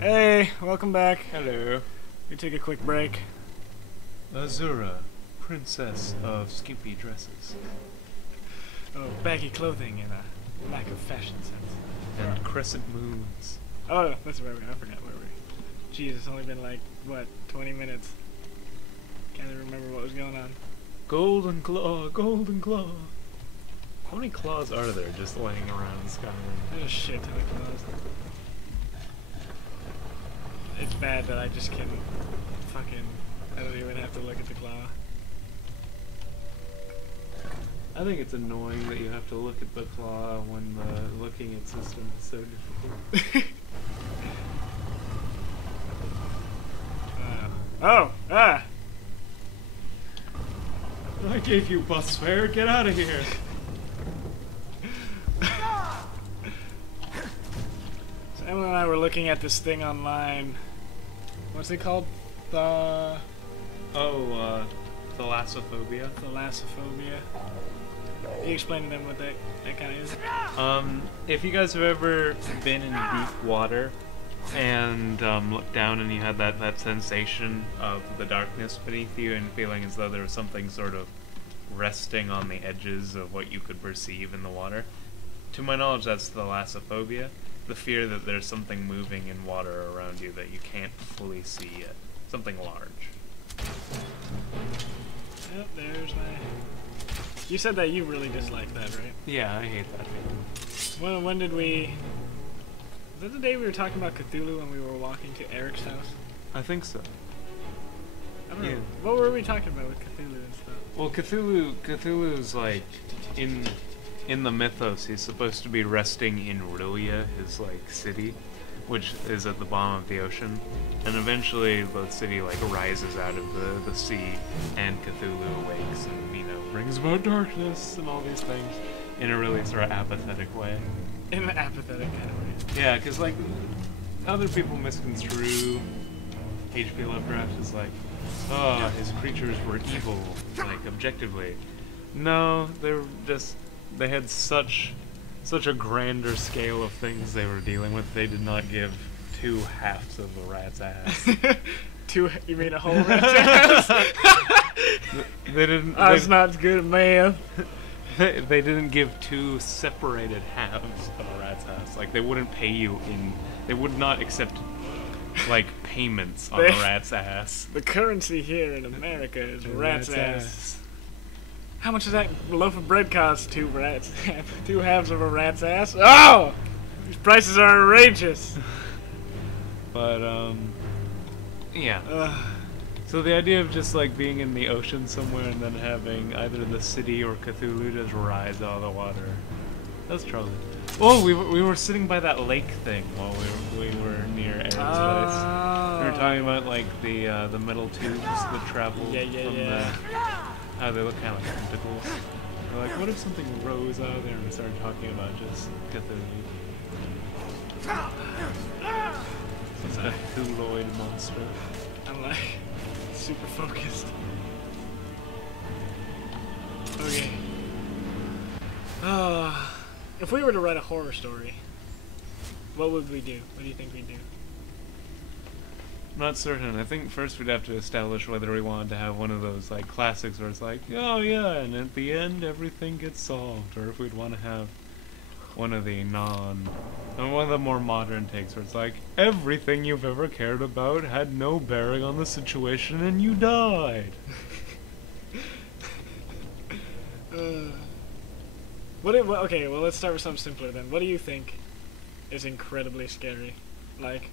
Hey, welcome back. Hello. We took a quick break. Azura, princess of skimpy dresses. Oh, baggy clothing and a lack of fashion sense. And crescent moons. Oh, that's where I forgot where we were. Jeez, it's only been like, what, 20 minutes. Can't even remember what was going on. Golden claw, golden claw. How many claws are there just laying around in Skyrim? There's a shit ton of claws. It's bad that I just can I don't even have to look at the claw. I think it's annoying that you have to look at the claw when the looking at system is so difficult. Oh! Ah! I gave you bus fare, get out of here! So Emlyn and I were looking at this thing online. What's it called? Thalassophobia. Thalassophobia. Can you explain to them what that kind of is? If you guys have ever been in deep water and looked down and you had that sensation of the darkness beneath you and feeling as though there was something sort of resting on the edges of what you could perceive in the water, to my knowledge that's thalassophobia, the fear that there's something moving in water around you that you can't fully see yet. Something large. Yep, there's my... You said that you really dislike that, right? Yeah, I hate that feeling. When did we... Was that the day we were talking about Cthulhu when we were walking to Eric's house? I think so. I don't know. What were we talking about with Cthulhu and stuff? Well, Cthulhu's like, in the mythos, he's supposed to be resting in Rilia, his like city, which is at the bottom of the ocean, and eventually the city like rises out of the sea, and Cthulhu awakes and brings about darkness and all these things in a really sort of apathetic way. In an apathetic kind of way. Yeah, because like other people misconstrue H.P. Lovecraft as like, oh, his creatures were evil, like objectively. No, they had such a grander scale of things they were dealing with. They did not give two halves of a rat's ass. You mean a whole rat's ass? They didn't. That's not good, man. They didn't give two separated halves of a rat's ass. Like they wouldn't pay you in. They would not accept like payments on a rat's ass. The currency here in America is rat's ass. How much does that loaf of bread cost? Two halves of a rat's ass? Oh! These prices are outrageous! But, yeah. So the idea of just, like, being in the ocean somewhere and then having either the city or Cthulhu just rise out of the water. That's troubling. Oh, we were sitting by that lake thing while we were near Eric's place. We were talking about, like, the metal tubes that travel from the... How they look kind of like tentacles. We're like, what if something rose out of there and we started talking about just Cthulhu? It's a Cthulhuoid monster. I'm like, super focused. Okay. If we were to write a horror story, what would we do? What do you think we'd do? I'm not certain. I think first we'd have to establish whether we wanted to have one of those like classics where it's like, oh yeah, and at the end everything gets solved, or if we'd want to have one of the one of the more modern takes where it's like, everything you've ever cared about had no bearing on the situation and you died. Okay, well let's start with something simpler then. What do you think is incredibly scary? Like,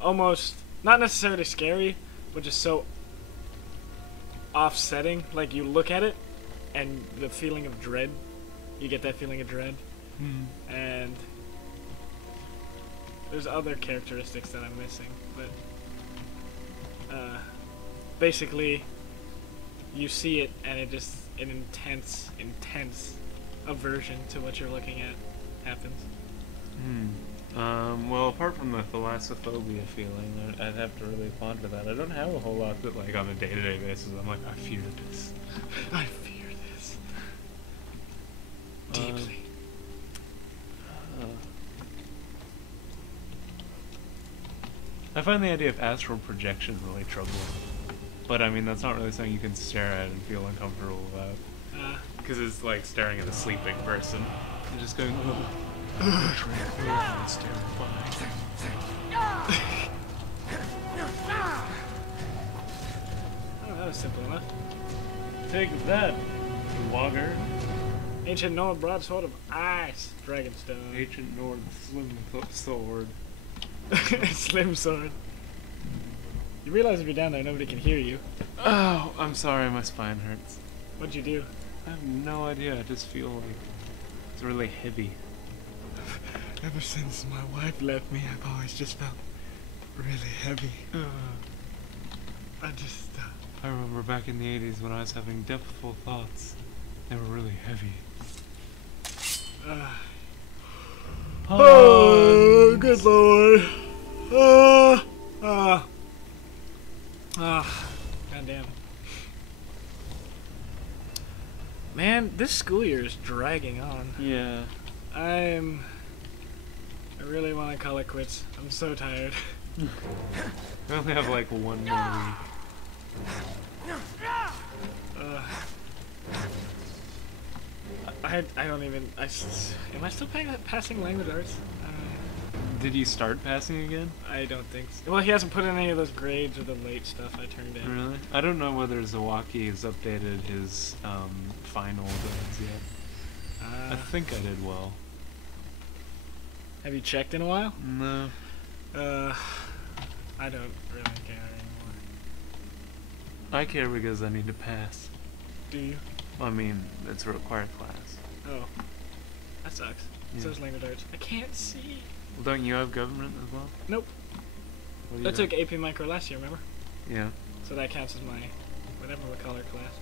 almost... Not necessarily scary, but just so offsetting. Like, you look at it, and the feeling of dread, you get that feeling of dread. And there's other characteristics that I'm missing, but basically, you see it, and it just, an intense aversion to what you're looking at happens. Well, apart from the thalassophobia feeling, I'd have to really ponder that. I don't have a whole lot that, like, on a day-to-day basis, I'm like, I fear this. I fear this. Deeply. I find the idea of astral projection really troubling. But I mean, that's not really something you can stare at and feel uncomfortable about. Because it's like staring at a sleeping person. You're just going, oh, that's terrifying. Oh, that was simple enough. Take that, logger. Ancient Nord broadsword of ice, Dragonstone. Ancient Nord slim sword. Slim sword. You realize if you're down there, nobody can hear you. Oh, I'm sorry, my spine hurts. What'd you do? I have no idea. I just feel like it's really heavy. Ever since my wife left me, I've always just felt really heavy. I remember back in the 80s when I was having depthful thoughts. They were really heavy. Oh, good lord. Goddamn. Man, this school year is dragging on. Yeah. I really want to call it quits. I'm so tired. We only have like one more week. I don't even. Am I still passing language arts? Did you start passing again? I don't think so. Well, he hasn't put in any of those grades or the late stuff I turned in. Really? I don't know whether Zawaki has updated his final grades yet. I think I did well. Have you checked in a while? No. I don't really care anymore. I care because I need to pass. Do you? I mean, it's a required class. Oh. That sucks. Yeah. So's language arts. I can't see. Well, don't you have government as well? Nope. What do I you took AP Micro last year, remember? Yeah. So that counts as my whatever we call our class.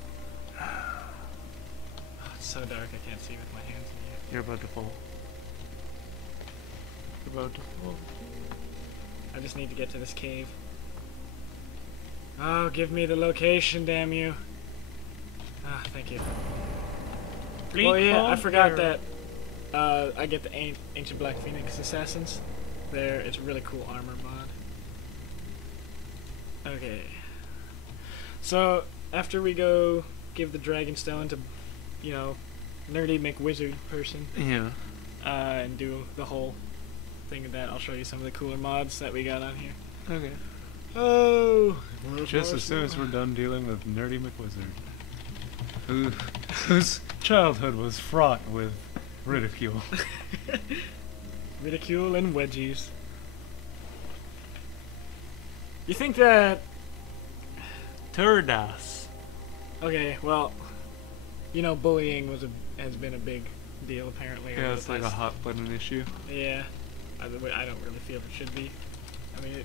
Oh, it's so dark I can't see with my hands in the air. You're about to fall. You're about to fall. I just need to get to this cave. Oh, give me the location, damn you. Ah, thank you. Oh yeah, I forgot that I get the Ancient Black Phoenix Assassins. It's a really cool armor mod. Okay. So, after we go give the Dragonstone to, you know, nerdy McWizard person. Yeah. And do the whole thing of that, I'll show you some of the cooler mods that we got on here. Okay. Oh! Just as soon as we're done dealing with nerdy McWizard. Whose childhood was fraught with ridicule. Ridicule and wedgies. You think that... Turdas. Okay, well, you know, bullying has been a big deal apparently. Yeah, it's like a hot button issue. Yeah, I don't really feel it should be. I mean,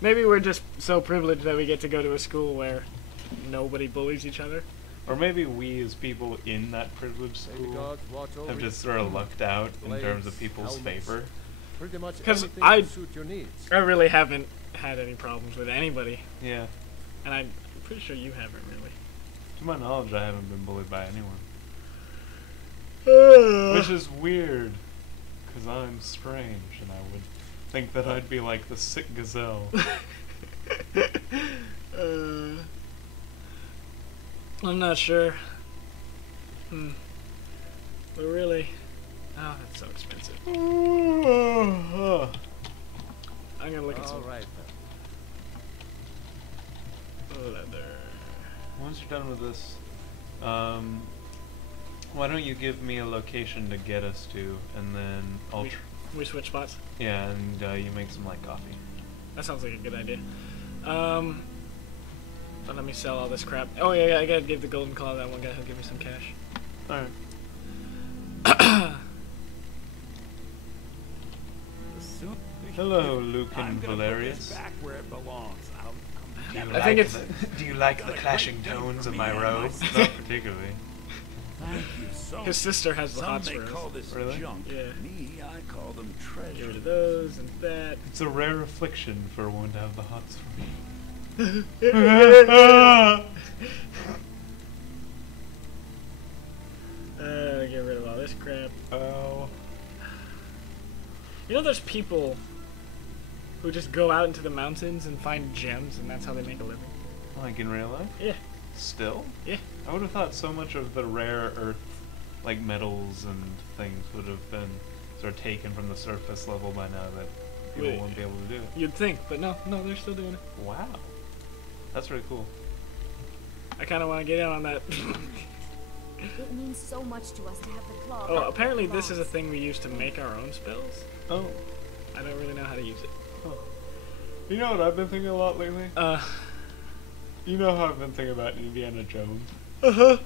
maybe we're just so privileged that we get to go to a school where nobody bullies each other. Or maybe we as people in that privileged school have just sort of lucked out in terms of people's favor. Because I really haven't had any problems with anybody. Yeah. And I'm pretty sure you haven't really. To my knowledge, I haven't been bullied by anyone. Which is weird, because I'm strange, and I would think that I'd be like the sick gazelle. I'm not sure. But really... Oh, that's so expensive. I'm gonna look at some... Right, leather. Once you're done with this, why don't you give me a location to get us to, and then I'll... We switch spots? Yeah, and you make some light coffee. That sounds like a good idea. But let me sell all this crap. Oh yeah, I gotta give the golden claw to that one guy who'll give me some cash. Alright. Hello, Lucan Valerius. Back where it belongs. Do you like the clashing tones of my robe? Not particularly. Thank you so His sister has the hot Some may spurs. call this Really? junk. Yeah. Me, I call them Get treasure. rid of those and that. It's a rare affliction for one to have the hots for me. Get rid of all this crap. Oh. You know there's people who just go out into the mountains and find gems, and that's how they make a living. Like in real life? Yeah. Still? Yeah. I would have thought so much of the rare earth, like metals and things, would have been sort of taken from the surface level by now that people wouldn't be able to do it. You'd think, but no, they're still doing it. Wow. That's really cool. I kind of want to get in on that. It means so much to us to have the claw. Oh, apparently this is a thing we use to make our own spells. Oh. I don't really know how to use it. Oh. You know what I've been thinking a lot lately? You know how I've been thinking about Indiana Jones? Uh-huh.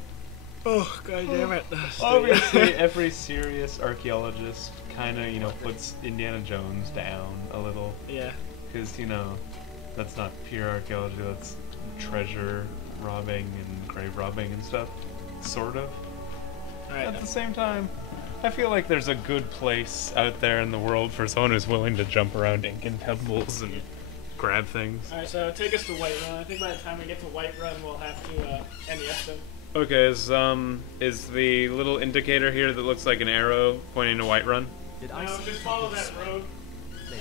Oh, god damn it. Obviously, every serious archaeologist kind of, you know, puts Indiana Jones down a little. Yeah. Because, you know, that's not pure archaeology, that's treasure robbing and grave robbing and stuff. Sort of. Right. At the same time, I feel like there's a good place out there in the world for someone who's willing to jump around Incan temples and grab things. Alright, so take us to Whiterun. I think by the time we get to Whiterun, we'll have to end the episode. Okay, is the little indicator here that looks like an arrow pointing to Whiterun? No, just follow that road,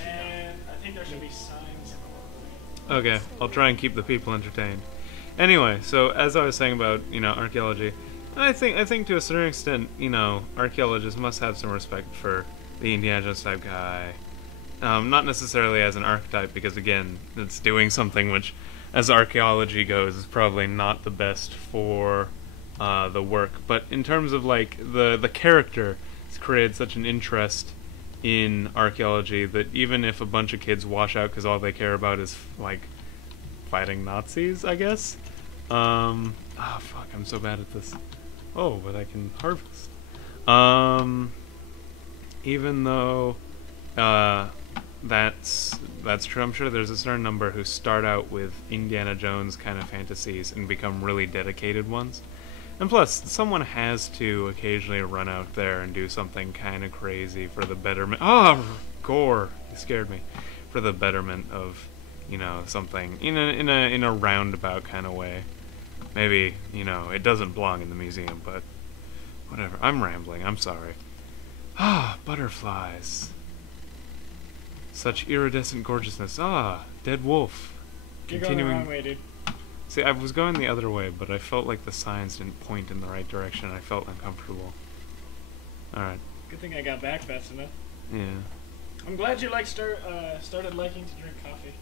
and I think there should be signs. Okay, I'll try and keep the people entertained. Anyway, so as I was saying about, you know, archaeology, I think to a certain extent, you know, archaeologists must have some respect for the Indiana Jones type guy. Not necessarily as an archetype, because again, it's doing something which, as archaeology goes, is probably not the best for the work. But in terms of like the character, it's created such an interest in archaeology that even if a bunch of kids wash out because all they care about is like fighting Nazis, I guess. Fuck, I'm so bad at this. Oh, but I can harvest. Even though that's true, I'm sure there's a certain number who start out with Indiana Jones kind of fantasies and become really dedicated ones. And plus, someone has to occasionally run out there and do something kind of crazy for the betterment. Gore! You scared me. For the betterment of, you know, something in a roundabout kind of way. Maybe, you know, it doesn't belong in the museum, but whatever. I'm rambling. I'm sorry. Butterflies. Such iridescent gorgeousness. Dead wolf. You're going the wrong way, dude. See, I was going the other way, but I felt like the signs didn't point in the right direction. I felt uncomfortable. Alright. Good thing I got back fast enough. Yeah. I'm glad you started liking to drink coffee.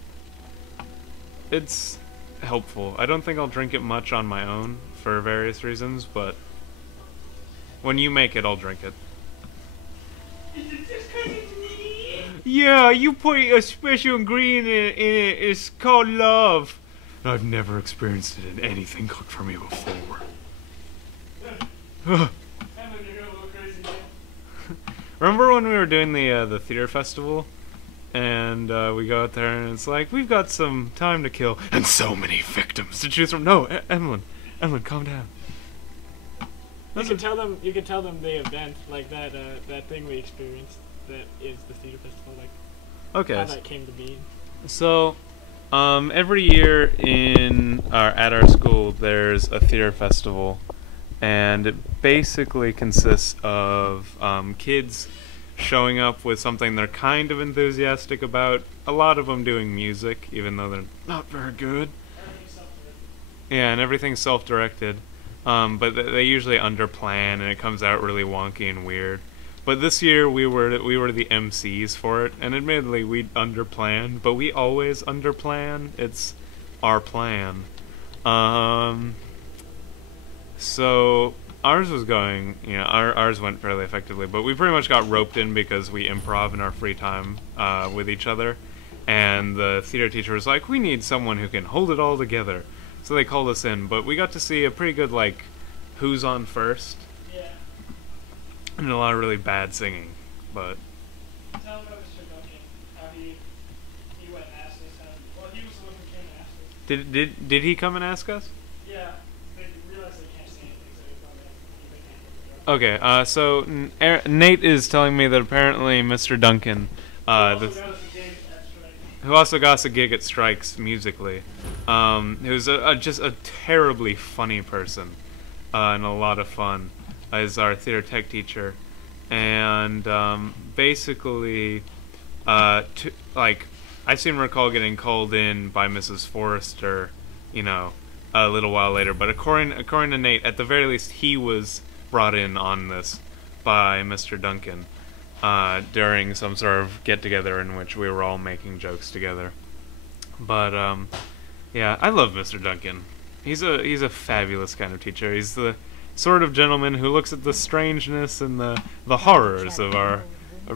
It's helpful. I don't think I'll drink it much on my own for various reasons, but when you make it, I'll drink it. Is it just 'cause it's me? Yeah, you put a special ingredient in it. It's called love. I've never experienced it in anything cooked for me before. Remember when we were doing the theater festival? And we go out there and it's like, we've got some time to kill and so many victims to choose from. No, Emlyn, calm down. You can tell them the event, like that thing we experienced that is the theater festival, like okay. How that came to be. So, every year at our school there's a theater festival, and it basically consists of kids showing up with something they're kind of enthusiastic about. A lot of them doing music, even though they're not very good. Yeah, and everything's self-directed. But they usually underplan, and it comes out really wonky and weird. But this year we were the MCs for it, and admittedly we underplanned, but we always underplan. It's our plan. So ours was going, you know, ours went fairly effectively, but we pretty much got roped in because we improv in our free time with each other, and the theater teacher was like, we need someone who can hold it all together. So they called us in, but we got to see a pretty good, like, who's on first. Yeah. And a lot of really bad singing, but... Tell him about Mr. Duncan, how he went and asked us well, he was the one who came and asked us. Did he come and ask us? Yeah. They realized they can't say anything, so they thought Okay, so Nate is telling me that apparently Mr. Duncan, who also got us a gig at Strikes musically, who's just a terribly funny person, and a lot of fun, is our theater tech teacher, and basically, I seem to recall getting called in by Mrs. Forrester, you know, a little while later. But according to Nate, at the very least, he was brought in on this by Mr. Duncan during some sort of get-together in which we were all making jokes together. But yeah, I love Mr. Duncan. He's a fabulous kind of teacher. He's the sort of gentleman who looks at the strangeness and the horrors of our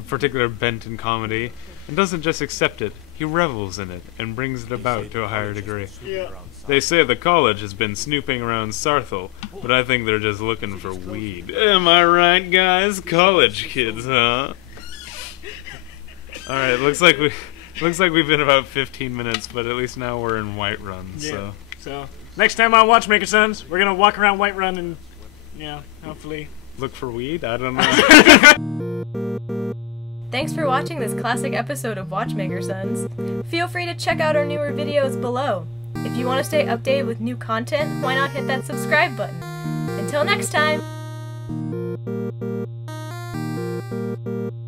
particular bent in comedy and doesn't just accept it. He revels in it and brings it about to a higher degree. Yeah. They say the college has been snooping around Sarthel, but I think they're just looking for weed. Am I right, guys? College kids, huh? All right, looks like we've been about 15 minutes, but at least now we're in Whiterun. Yeah. So next time on WatchMakerSons, we're gonna walk around Whiterun and, yeah, hopefully look for weed. I don't know. Thanks for watching this classic episode of WatchMakerSons. Feel free to check out our newer videos below. If you want to stay updated with new content, why not hit that subscribe button? Until next time!